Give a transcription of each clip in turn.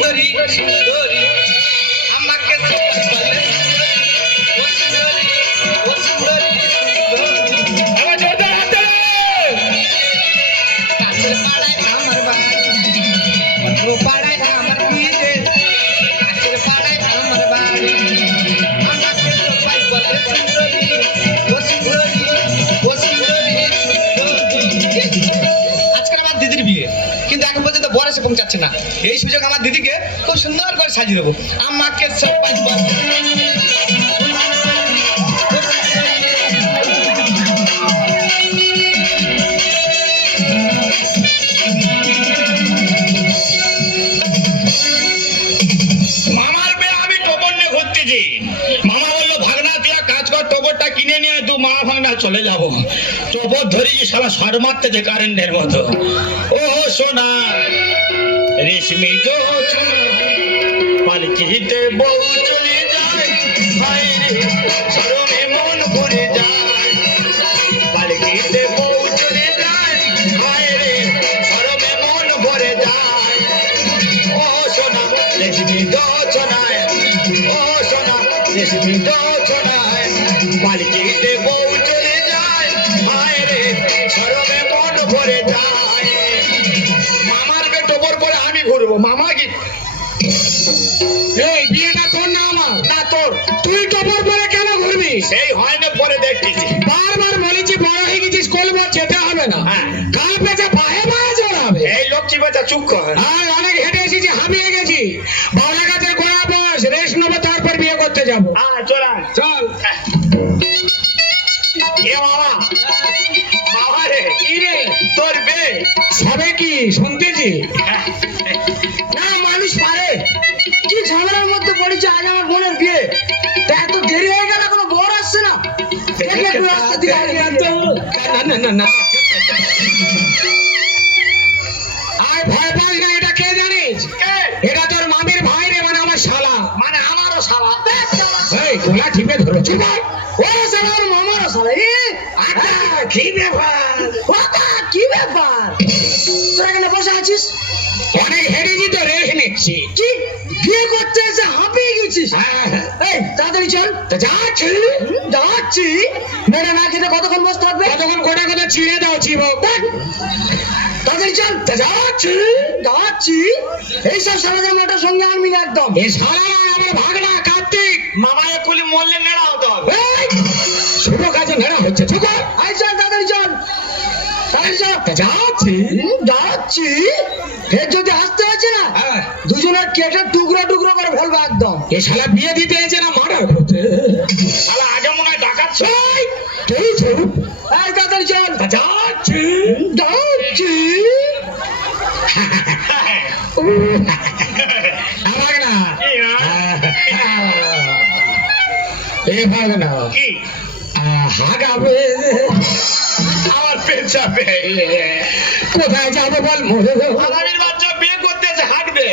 সুন্দরী সুন্দরী আমাকে সবাই বলে ও সুন্দরী ও সুন্দরী আমার জোরদার হাত ধরো। কাছের পাড়ায় আমার বাড়ি ও পাড়ায় আমার বিয়ে কাছের পাড়ায় আমার বাড়ি আমাকে সবাই বলে সুন্দরী ও সুন্দরী ও সুন্দরী আজকে আমার দিদির বিয়ে কিন্তু এখন পর্যন্ত বর এসে পৌঁছাচ্ছে না এই সুযোগ আমার দিদিকে খুব সুন্দর করে সাজিয়ে দেবো আমাকে সবাই বলে মামার মেয়ে আমি টোবর নিয়ে ঘুরতেছি। মামা বললো ভাগনা তুই এক কাজ কর, টোবরটা কিনে নিয়ে তুই মা ভাগনা চলে যাবো। টোবর ধরেছি সারা সর মারতেছে কারেন্টের মতো। ও সোনা রেশমি পালকিতে বউ চলে যায়, হায় রে সরমে মন ভরে যায়। পালকিতে বউ চলে যায়, হায় রে সরমে মন ভরে যায়। ও সোনা রেশমি জোছনায়, ও সোনা রেশমি জোছনায়, পালকিতে বউ চলে যায়, হায় রে সরমে মন ভরে যায়। মামার বে টোবর করে আমি ঘুরবো। মামা কি এই বিয়েটা তোর না আমার? না তোর। তুই টোবর পরে কেন ঘুরবি? সেই হয় না পরে দেখতেছি। বারবার বলেছি বড় হয়ে গেছিস, কলবো যেতে হবে না। কাল পেঁচে পায়ে পায়ে চড়াবে। এই লক্ষ্মী বাচ্চা চুপ কর। আর অনেক হেঁটে এসেছি, হাঁপিয়ে গেছি। বাউলা গাছের গোড়া বস, রেস্ট নেবো, তারপর বিয়ে করতে যাবো। চল চল। এ বাবা বাবা রে, কি রে তোর বে সবে কি শুনতেছি? না মানুষ পারে কি ঝামেলার মধ্যে পড়েছে। আজ আমার বোনের বিয়ে, তা এত দেরি হয়ে গেল, কোনো বর আসছে না। দেখি একটু রাস্তা দিয়ে আগে আনতে হবে। না না না, আর ভয় পাস না। এটা কে জানিস? এটা তোর মামির ভাই রে, মানে আমার শালা, মানে আমারও শালা। এই গোলা টিপে ধরো, চুপ কর। ও শালা ওর মামারও শালা। আচ্ছা কি ব্যাপার? বাবা কি ব্যাপার, তোরা এখানে বসে আছিস? অনেক হেরেছি তো, রেস্ট নিচ্ছি। কি বিয়ে করতে এসে হাঁপিয়ে গেছিস? এই তাড়াতাড়ি চল। তা যাচ্ছি যাচ্ছি। মেয়েটা না খেতে কতক্ষণ বসে থাকবে? কতক্ষণ গোটা কথা চিড়ে দাও চিবক। তাড়াতাড়ি চল। তা যাচ্ছি যাচ্ছি। এইসব সারা জামাটার সঙ্গে আমি না একদম। এ শালা আমার ভাগনা কার্তিক। মামায় কুলি মরলে নেড়া হতো। শুভ কাজে নেড়া হচ্ছে, চুপ কর। আই চল তাড়াতাড়ি চল। তাড়াতাড়ি চল। তা যাচ্ছি যাচ্ছি। ফের যদি আসতে হয়েছে না, দুজনের কেটে টুকরো টুকরো করে ফেলবো একদম। এ শালা বিয়ে দিতে এসে না মার্ডার করতে। শালা আগে মনে হয় ডাকাত। তুই চুপ। এই তাড়াতাড়ি চল। তা যাচ্ছি যাচ্ছি। আমার না এ ভাগনা কি হাগাবে আমার পেট চাপে। কোথায় যাবো বল? আগামীর বাচ্চা বিয়ে করতেছে, হাঁকবে।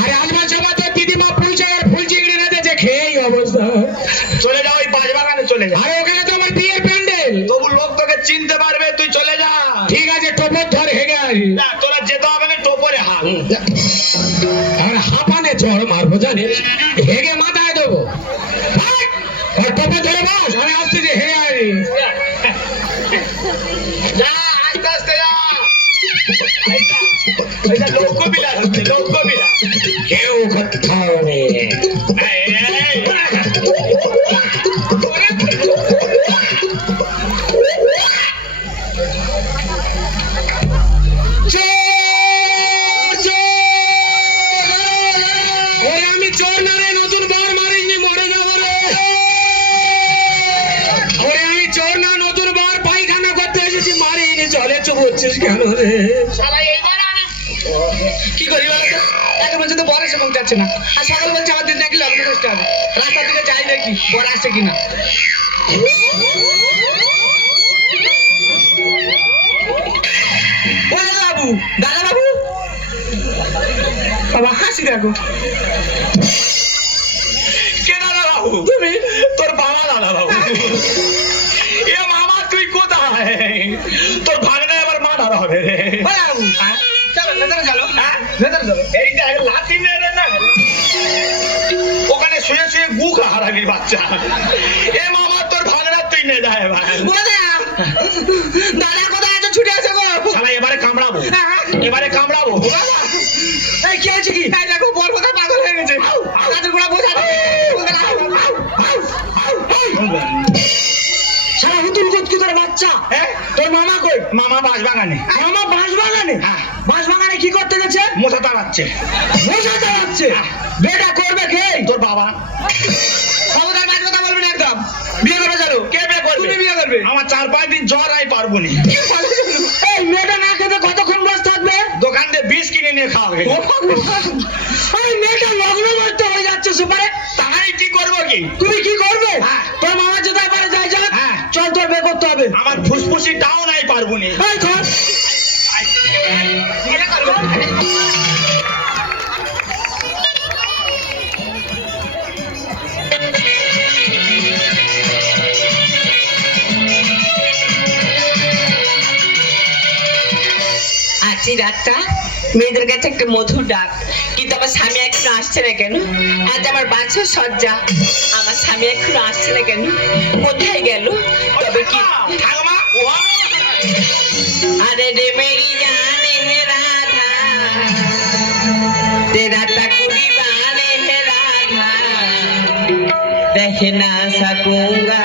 আরে আজ মাসে মাত্র দিদিমা পুঁইশাক আর ফুল চিংড়ি রেঁধেছে, খেয়েই অবস্থা। চলে যাও ওই বাঁশবাগানে চলে যা। আরে ওখানে তো আমার বিয়ের প্যান্ডেল, তবু লোক তোকে চিনতে পারবে, তুই চলে যা। ঠিক আছে, টোপর ধর, হেগে আসি। তোরা যেতে হবে না, টোপরে হাঁক। আর হাঁপানে চড় মারবো জানিস, হেগে মাথায় দেবো। আর টোপর ধরে বস, আমি আসতেছি, হেগে আসি। যা আস্তে আস্তে যা। এটা লোকবিলাস হচ্ছে, লোকবিলাস। কেউ কোথাও নেই। আমি চোর না রে, নতুন বর মারিনি, মরে যাবো রে। আমি চোর না, নতুন বর পায়খানা করতে এসেছি, মারিনি। চলে চুপ হচ্ছিস কেন রে? কি করি বলতো, এখন পর্যন্ত বর এসে পৌঁছাচ্ছে না। আর সকালে বলছে আমার দিন নাকি লগ্ন করতে হবে। রাস্তার দিকে যাই নাকি বর আসছে কিনা। ও দাদা বাবু, দাদা বাবু, বাবা হাসি দেখো। কে দাদা বাবু? তুমি? তোর বাবা দাদা বাবু। এ মামা তুই কোথায়? তোর ভাগনা এবার মার্ডার হবে রে। বাবু চলো ভেতরে চলো, ভেতরে চলো। এই লাঠি মেরে না মুখ হারানির বাচ্চা। এ মামা তোর ভাগনা তুই নে যায় এবার। দাদা কোথায় আছে? ছুটে আসে গো। শালা এবারে কামড়াবো, এবারে কামড়াবো। এই কি হয়েছে কি? এই দেখো বল কোথায় পাগল হয়ে গেছে। গাছের গোড়া বোঝা সারা হুতুল কি তোর বাচ্চা? হ্যাঁ তোর মামা কই? মামা বাঁশ বাগানে। মামা বাঁশ বাগানে? হ্যাঁ। বাঁশ বাগানে কি করতে গেছে? মোটা তাড়াচ্ছে। মশা চালাচ্ছে। বেটা করবে কে? তোর বাবা। খবরদার বাজ কথা বলবেন একদম। বিয়ে করবে চলো। কে বিয়ে করবে? তুমি বিয়ে করবে। আমার 4-5 দিন জ্বর আই পারবো নি। এই মেয়েটা না খেতে কতক্ষণ বসে থাকবে? দোকান দিয়ে বিষ কিনে নিয়ে খাওয়া গেছে। এই মেয়েটা লগ্ন করতে হয়ে যাচ্ছে সুপারে। তাই কি করবো কি? তুমি কি করবে? হ্যাঁ। তোর মামা যেতে পারে যাই যাক। হ্যাঁ। চল তোর বের করতে হবে। আমার ফুসফুসি ডাউন আই পারবো নি। এই ধর। আজকে রাতটা মেয়েদের কাছে একটা মধুর ডাক, কিন্তু আমার স্বামী এখনো আসছে না কেন? আজ আমার বাচ্চার সজ্জা, আমার স্বামী এখনো আসছে না কেন? কোথায় গেল? তবে কি ঠাকুমা, ওয়া! अरे रे मेरी जान है राधा, तेरा तकुड़ी बान है राधा, रह ना सकूंगा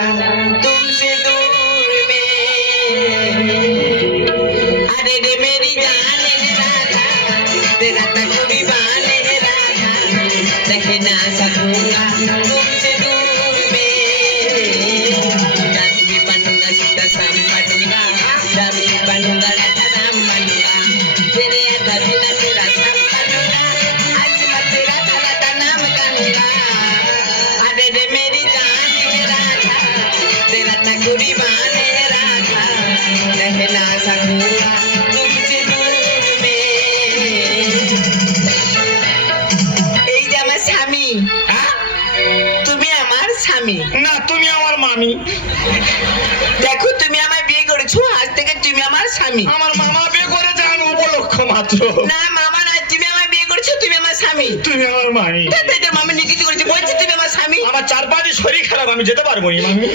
तुमसे दूर में। अरे रे मेरी जान है राधा, तेरा तकुड़ी बान है राधा, रह ना सकूंगा तुमसे दूर में। जाति बनूंगा सीता साम बनूंगा, जाति बनूंगा राधा राम बनूंगा, तेरे अदा बिना तेरा साम बनूंगा, आज मैं तेरा राधा नाम कहूंगा। अरे रे मेरी जान है राधा, तेरा तकुड़ी बान है राधा, रह ना सकूंगा तुमसे दूर में। এই যে আমার স্বামী, হ্যাঁ? তুমি আমার স্বামী। না তুমি আমার মামি। দেখো তুমি আমায় বিয়ে করেছো, আজ থেকে তুমি আমার স্বামী। আমার মামা বিয়ে করেছে আমি উপলক্ষ মাত্র। না মামা না, তুমি আমায় বিয়ে করেছো, তুমি আমার স্বামী। তুমি আমার মামি। তোর মামা নিকিতি করেছে, বলছে তুমি আমার স্বামী। আমার 4-5 দিন শরীর খারাপ, আমি যেতে পারবো না মামি।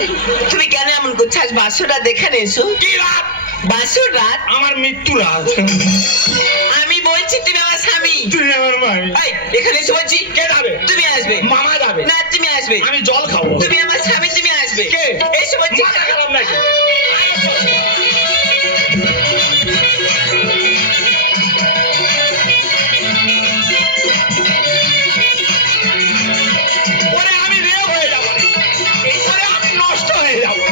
তুমি কেন এমন করছো? আজ বাসর রাত এখানে এসো। কি রাত? বাসর রাত? আমার মৃত্যু রাত। আমি বলছি তুমি আমার স্বামী। তুমি আমার মামি। এই, এখানে এসে বলছি কে যাবে? তুমি আসবে। মামা যাবে। না তুমি আসবে। আমি জল খাবো। তুমি আমার স্বামী, তুমি আসবে। কে? এসে বলছি। মাথা খারাপ নাকি? ওরে আমি রে হয়ে যাবো, ওরে আমি নষ্ট হয়ে যাবো।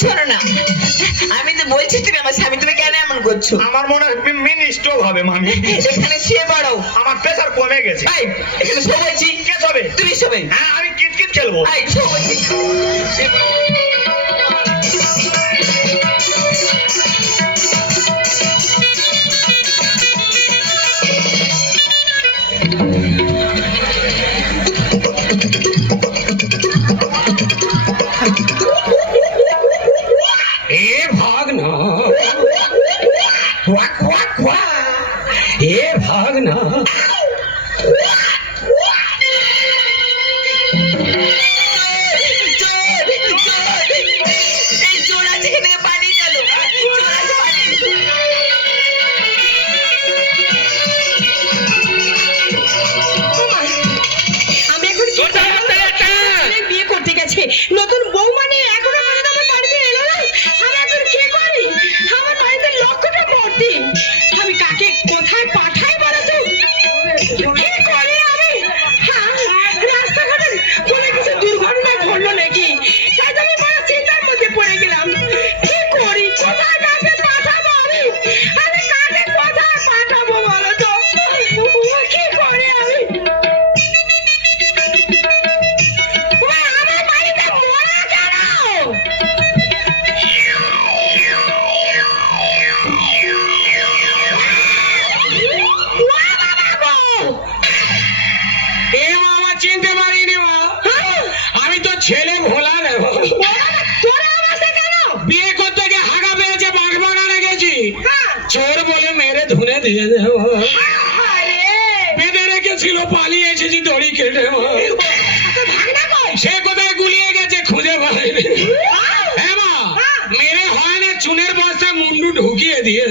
শোনো না, আমি তো বলছি তুমি আমার স্বামী, তুমি কেন এমন করছো? আমার মনে হয় মিনিস্ট্রোক হবে মামি। এখানে শুয়ে পড়ো। আমার প্রেসার কমে গেছে। এই, এখানে শো বলছি। কে হবে? তুমি শোবে। হ্যাঁ আমি কিটকিট খেলবো। এই, শো বলছি। এ ভাগনা, ওয়াক ওয়াক ওয়া। এ ভাগনা, চোর, চোর। এই চোর আছে, এখান থেকে পালিয়ে গেল। চোর আছে, পালিয়ে গেল। আমি এখন কি করব? ছেলে বিয়ে করতে গেছে, নতুন বউ মানে এখনো পর্যন্ত আমার বাড়িতে এলো না। আমি এখন কি করি? আমার বাড়িতে লক্ষটা মূর্তি, আমি কাকে কোথায় পাঠাই বলো তো? কি করি আমি? হ্যাঁ, রাস্তাঘাটে কোনো কিছু দুর্ঘটনায় ঘটলো নাকি? তাই তো আমি বড় চিন্তার মধ্যে পড়ে গেলাম। কি করি? কোথায় কাকে পাঠাবো আমি? আমি কাকে কোথায় পাঠাবো বলো তো? কি করি আমি? আমার বাড়িতে মরা কেন? এ মামা চিনতে পারিনি মা। আমি তো ছেলে ভোলা রে। তোরা আমাকে কেন? বিয়ে করতে গিয়ে হাগা পেয়েছে, বাঘ বাগানে গেছি। হ্যাঁ। চোর বলে মেরে ধুনে দিয়ে দেবো। আরে ছিল পালিয়ে এসেছি দড়ি কেটে মা। তোর ভাগনা কই? সে কোথায় গুলিয়ে গেছে খুঁজে পাইনি। হ্যাঁ মা, মেরে হয় না চুনের বস্তায় মুন্ডু ঢুকিয়ে দিয়ে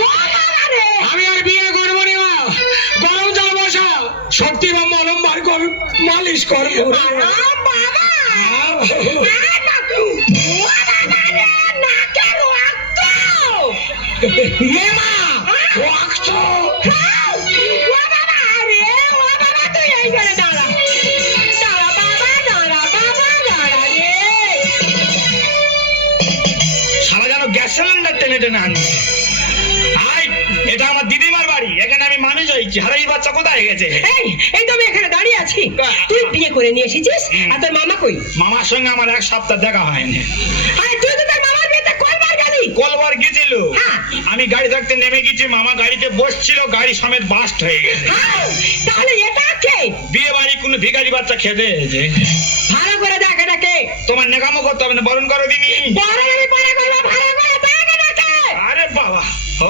ও বাবা রে! আমি আর বিয়ে করবো না মা। গরম জল বসা, শক্তি বা মলম বার কর, মালিশ কর। বাবা! ইয়ে মা, রক্ত। সারা যেন গ্যাস সিলিন্ডার টেনে টেনে আনছে। আই, এটা আমার দিদিমার বাড়ি, এখানে আমি মানুষ হয়েছি। হারাই বাচ্চা কোথায় গেছে? এই তো আমি এখানে দাঁড়িয়ে আছি। তুই বিয়ে করে নিয়ে এসেছিস, আর তোর মামা কই? মামার সঙ্গে আমার এক সপ্তাহ দেখা হয়নি। আরে তুই তো তোর মামার বিয়েতে কয়বার গেলি? কলবার গেছিল, হ্যাঁ। আমি গাড়ি থাকতে নেমে গেছি, মামা গাড়িতে বসছিল, গাড়ি সমেত বাস্ট হয়ে গেছে। হ্যাঁ, তাহলে এটা কে? বিয়ে বাড়ি কোনো ভিখারি বাচ্চা খেতে এসেছে। ভালো করে দেখ এটা কে? তোমার নেকামো করতে হবে না, বরণ করো দিনি। বড় আমি পরে করবো, ভালো করে দেখ এটা কে? আরে বাবা, ও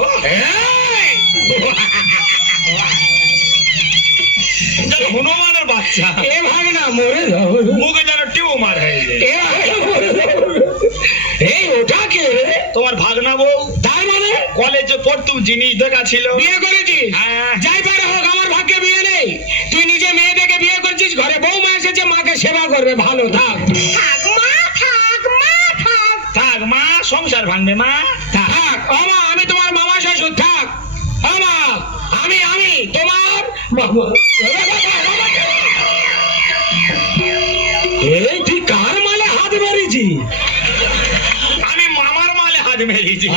যেন হনুমানের বাচ্চা। এ ভাগ না, মরে যাবো। মুখে যেন টিউমার হয়েছে। এই ওটা কে রে? তোমার ভাগনা বউ। তার মানে কলেজে পড়তুম, জিনিস দেখা ছিল। বিয়ে করেছিস? যাই পারে হোক, আমার ভাগ্যে বিয়ে নেই। তুই নিজে মেয়ে দেখে বিয়ে করছিস, ঘরে বউমা এসেছে, মাকে সেবা করবে। ভালো থাক। থাক মা, থাক মা, থাক। থাক মা, সংসার ভাঙবে মা। থাক ও মা, আমি তোমার মামা শ্বশুর। থাক ও মা, আমি তোমার মামা। এই তুই কার মালে হাত মেরেছি? আমি মামার মালে হাত মেরেছি।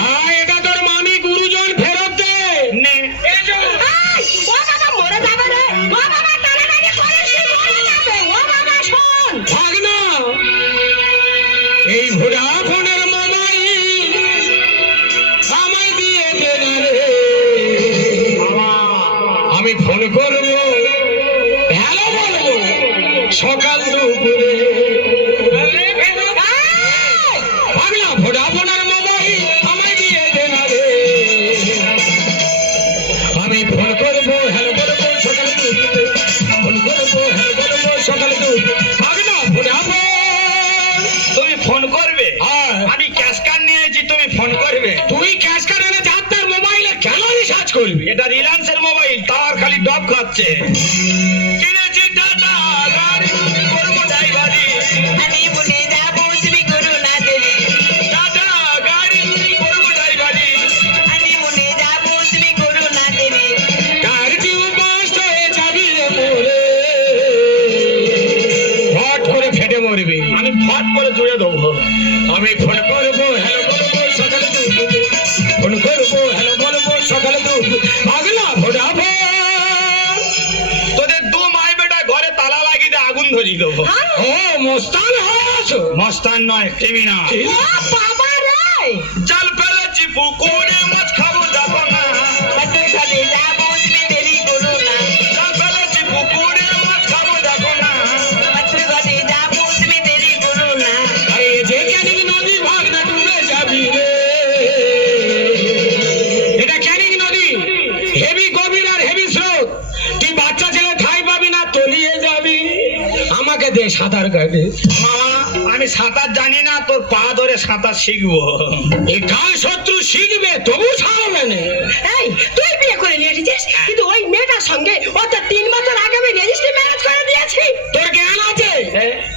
এটা তোর মামি গুরুজন ফেরত দে। নে। এই, ও বাবা মরে যাবে রে। ও বাবা তাড়াতাড়ি করিস, মরে যাবে। ও বাবা শোন। ভাগ না, এই ভোডাফোনের মামাই আমায় দিয়ে দে না রে। আমি ফোন করবো, হ্যালো বলবো, সকাল দুপুরে। ভাগনা, ভোডাফোনের মোবাইল আমায় দিয়ে দে না রে। আমি ফোন করবো, হ্যালো বলবো, সকাল দুপুরে। ফোন করবো, হ্যালো বলবো, সকাল দুপুরে। ভাগনা, ভোডাফোন। তুমি ফোন করবে? আমি ক্যাশ কার্ড নিয়ে এসেছি, তুমি ফোন করবে? তুই ক্যাশ কার্ড এনে যাত্রার মোবাইলে কেন রিচার্জ করবি? এটা রিলায়েন্সের মোবাইল, তার খালি ডব খাচ্ছে। কিনেছি টাটা গাড়ি, করবো ড্রাইভারি। আমি বলে যাবো তুমি করো না দেরি, টাটা গাড়ি, করবো ড্রাইভারি। আমি বলে যাবো তুমি করো না দেরি, কার জীব বাস্ট হয়ে যাবি রে মোরে, ফট করে ফেটে মরবি। আমি ফট করে জুড়ে দেবো। আমি ফোন করবো, হ্যালো বলবো, সকালে দুপুরে। ফোন করবো, হ্যালো বলবো, সকালে দুপুরে। আগলা ভোডাফোন। তোদের দু মাই বেটা ঘরে তালা লাগিয়ে দিয়ে আগুন ধরিয়ে দেবো। ও মস্তান হয়ে আছো? মস্তান নয়, ক্রিমিনাল। ও বাবা রে! জাল ফেলেছি পুকুরে, মাছ খাবো যাবো না। বাসে চলে যাবো তুমি দেরি করো না, জাল ফেলেছি পুকুরে, মাছ খাবো যাবো না। বাসে চলে যাবো তুমি দেরি করো না, আরে যে ক্যানিং নদী, ভাগনা ডুবে যাবি রে। এটা ক্যানিং নদী, হেভি গভীর আর হেভি স্রোত। তুই বাচ্চা ছেলে ঠাই পাবি না, তলিয়ে যাবি। আমাকে দে সাঁতার কাটে। মামা, আমি সাঁতার জানি না, তোর পা ধরে সাঁতার শিখবো। এই কাল শত্রু শিখবে, তবু ছাড়বে না। এই, তুই বিয়ে করে নিয়ে এসেছিস, কিন্তু ওই মেয়েটার সঙ্গে ও তো 3 বছর আগে আমি রেজিস্ট্রি ম্যারেজ করে দিয়েছি। তোর জ্ঞান আছে?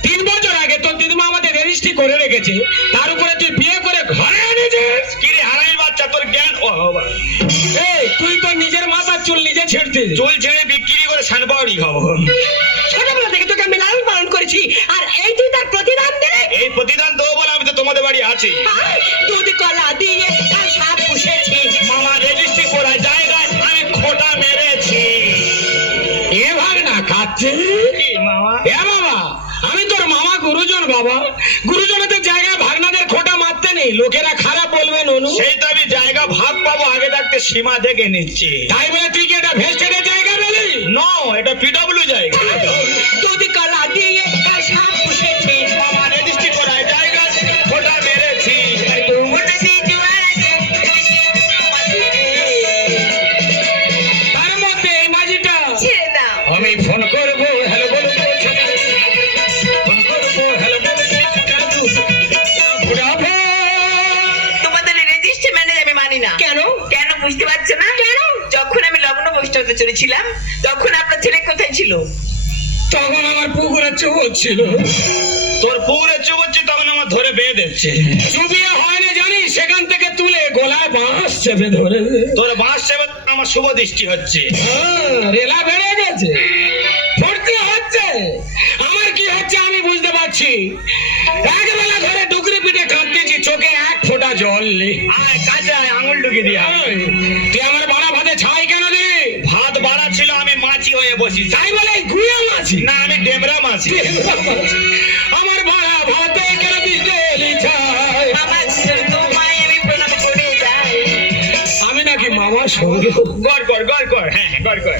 3 বছর আগে তোর দিদিমা আমাদের রেজিস্ট্রি করে রেখেছে, তার উপরে তুই বিয়ে করে ঘরে এনেছিস। কি রে হারাই বাচ্চা, তোর জ্ঞান? ও বাবা, এই তুই তো নিজের মাথার চুল নিজে ছেড়তে, চুল ছেড়ে বিক্রি করে সানপাউরি খাবো। ছোটবেলা থেকে তোকে আমি লালন পালন করেছি, আর এই তুই তার প্রতিদান দিলে। এই প্রতিদান দেবো বলে আমি তো তোমাদের বাড়ি আছি। দুধ কলা দিয়ে তার সাপ পুষেছি। মামা রেজিস্ট্রি করা জায়গায় আমি খোটা মেরেছি। এ ভাগ না খাচ্ছে মামা। এ বাবা, আমি তোর মামা গুরুজন। বাবা, গুরুজনদের জায়গায় ভাগনাদের খোটা মারতে নেই, লোকেরা খারাপ বলবে ননু। সেই তো আমি জায়গা ভাগ পাবো, আগে থাকতে সীমা দেখে নিচ্ছি। তাই বলে তুই কি এটা ভেস্টেডের জায়গা বলি? নো, এটা পিডব্লিউ জায়গা। দুধ কলা দিয়ে তার সাপ পুষেছি। মামা রেজিস্ট্রি করা জায়গায় খোটা মেরেছি। ওটা দিয়ে জোয়ার আছে, তার মধ্যে এই মাঝিটা ছেড়ে দাও, ও বুঝতে পারছো না কেন? যখন আমি লগ্ন বসতে হতে চলেছিলাম তখন আপনার ছেলে কোথায় ছিল? তখন আমার পুকুরে চুবো ছিল। তোর পুকুরে চুবচ্ছে তখন আমার ধরে বেয়ে দিচ্ছে। চুবিয়ে হয়নি জানি, সেখান থেকে তুলে গলায় বাঁশ চেপে ধরে। তোর বাঁশ চেপে আমার শুভ দৃষ্টি হচ্ছে। রেলা বেড়ে গেছে, ফুর্তি হচ্ছে। আমার কি হচ্ছে আমি বুঝতে পারছি। একবেলা ধরে ডুকরি পিঠে কাঁদতেছি, চোখে এক ফোঁটা জল নেই। আয় কাছে আয়, আঙুল ঢুকে দিয়া। তুই আমার বাড়া ভাতে ছাই কেন দিলি? ভাত বাড়া ছিল, আমি মাছি হয়ে বসি। তাই বলে গুয়া মাছি? না, আমি ডেমরা মাছি। আমার বাড়া ভাতে কেন দিলি ছাই? মামা তোমায় আমি প্রণাম করে যাই। আমি নাকি মামার সঙ্গে গড় কর গড় কর, হ্যাঁ গড় কর।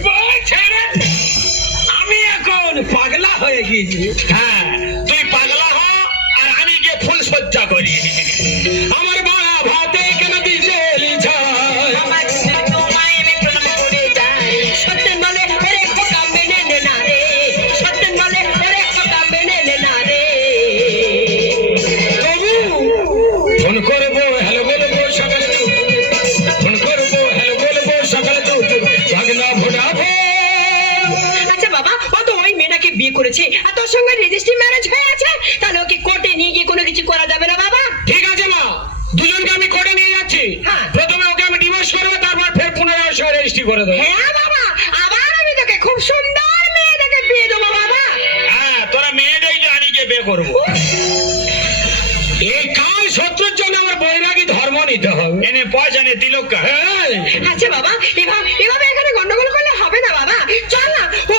আমি এখন পাগলা হয়ে গিয়েছি। হ্যাঁ, তুই পাগলা হ আর আমি গিয়ে ফুল সজ্জা করি। আমার বাড়া ভাতে কেন দিলি ছাই? মামা তোমায় আমি প্রণাম করে যাই। সত্যেন বলে ওরে খোকা মেনে নে না রে, সত্যেন বলে ওরে খোকা মেনে নে না রে। তবু ফোন করবো, হ্যালো বলবো সকালে তো, ফোন করবো, হ্যালো বলবো সকালে তো, পাগলা ভোটাবো। আচ্ছা বাবা, ও তো ওই মেয়েটাকে বিয়ে করেছে আর তোর সঙ্গে রেজিস্ট্রি ম্যারেজ হয়ে আছে, তাহলে ওকে কোর্টে নিয়ে গিয়ে কোনো কিছু করা যাবে না বাবা? ঠিক আছে মা, দুজনকে আমি কোর্টে নিয়ে যাচ্ছি। হ্যাঁ। প্রথমে ওকে আমি ডিভোর্স করবো, তারপর ফের পুনরায় রেজিস্ট্রি করে দেবো। হ্যাঁ বাবা, আবার আমি তোকে খুব সুন্দর মেয়ে দেখে বিয়ে দেবো বাবা। হ্যাঁ, তোরা মেয়ে দেখলে আমি গিয়ে বিয়ে করবো। এই কাল শত্রুর জন্য আমার বৈরাগী ধর্ম নিতে হবে। এনে পয়সা নে তিলক কা। এই, আচ্ছা বাবা, এভাবে এখানে গন্ডগোল করলে হবে না বাবা। চল না, ও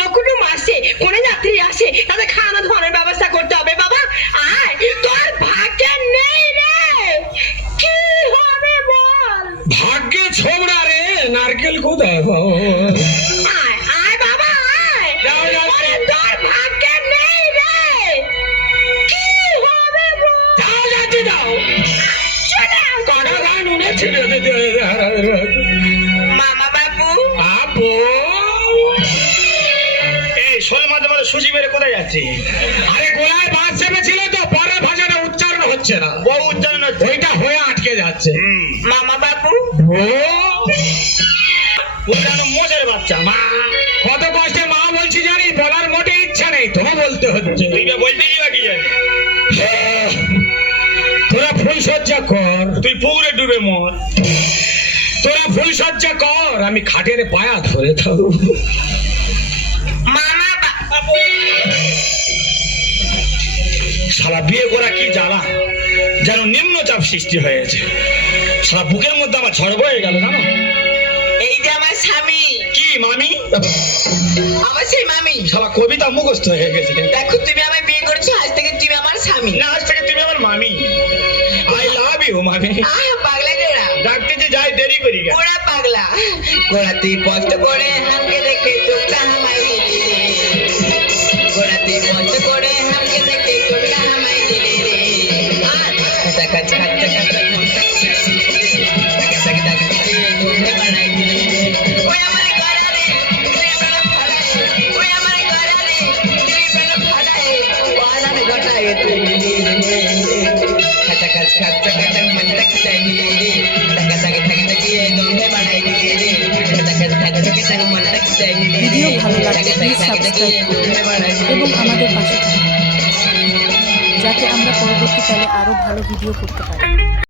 লকুটুম আসছে, কোনে যাত্রী আসে, তাদের খাওয়ানো ধরনের ব্যবস্থা করতে হবে বাবা। আয়, তোর ভাগ্যে নেই রে, কি হবে বল? ভাগ্যে ছোবড়া রে, নারকেল কোথায় পাবো? আয় আয় বাবা আয়। যাও, যাও। ওরে, তোর ভাগ্যে নেই রে, কি হবে বল? যাও যাচ্ছি, যাও। চলে আয়। কড়া গান উনে ছিল। মামা বাবু আপু, এই শোল মাঝে মাঝে সুজি মেরে কোথায় যাচ্ছি? আরে গোলায় বাস চেপেছিল তো, পরের ভাষাটা উচ্চারণ হচ্ছে না, বহু উচ্চারণ হচ্ছে। ওইটা হয়ে আটকে যাচ্ছে। মামা বাবু ও, উচ্চারণ মোষের বাচ্চা মা। কত কষ্টে মা বলছি জানি, বলার মোটে ইচ্ছা নেই, তোমা বলতে হচ্ছে। তুই বে বলতে যাবা কি জানি? তোরা ফুল সজ্জা কর, তুই পুকুরে ডুবে মর। তোরা ফুল সজ্জা কর, আমি খাটের পায়া ধরে থাকবো। মামা বাবু শালা বিয়ে করা কি জ্বালা, যেন নিম্নচাপ সৃষ্টি হয়েছে। শালা বুকের মধ্যে আমার ঝড় বয়ে গেল জানো। এই যে আমার স্বামী, কি মামি? আমার সেই মামি। শালা কবিতা মুখস্থ হয়ে গেছে। দেখো তুমি আমায় বিয়ে করেছো, আজ থেকে তুমি আমার স্বামী। না, আজ থেকে তুমি আমার মামি। আই লাভ ইউ মামি। পাগলা গেরা ডাকতে যে যাই দেরি করি গা। গোড়া পাগলা, গোড়াতে কষ্ট করে হামকে দেখে চোখটা হামাই দিলি রে, গোড়াতে কষ্ট করে হামকে দেখে চোখটা হামাই দিলি রে। আর কাঁচা কাঁচা কাঁচা কাঁচা মনটা টাকা টাকা টাকা তোমরা বাড়াই দিলি রে। ওই আমার গড়া রে, তুই আমার ফাড়াই, ওই আমার গড়া রে, তুই আমার ফাড়াই, ওয়ানার ঘটায় তুই দিলি রে। কাঁচা কাঁচা কাঁচা কাঁচা মনটা চাই দিলি রে, টাকা টাকা টাকা টাকা তোমরা বাড়াই দিলি রে, কাঁচা কাঁচা কাঁচা কাঁচা মনটা চাই দিলি রে। ভিডিও ভালো লাগলে প্লিজ সাবস্ক্রাইব করুন এবং আমাদের পাশে থাকুন, যাতে আমরা পরবর্তীকালে আরো ভালো ভিডিও করতে পারি।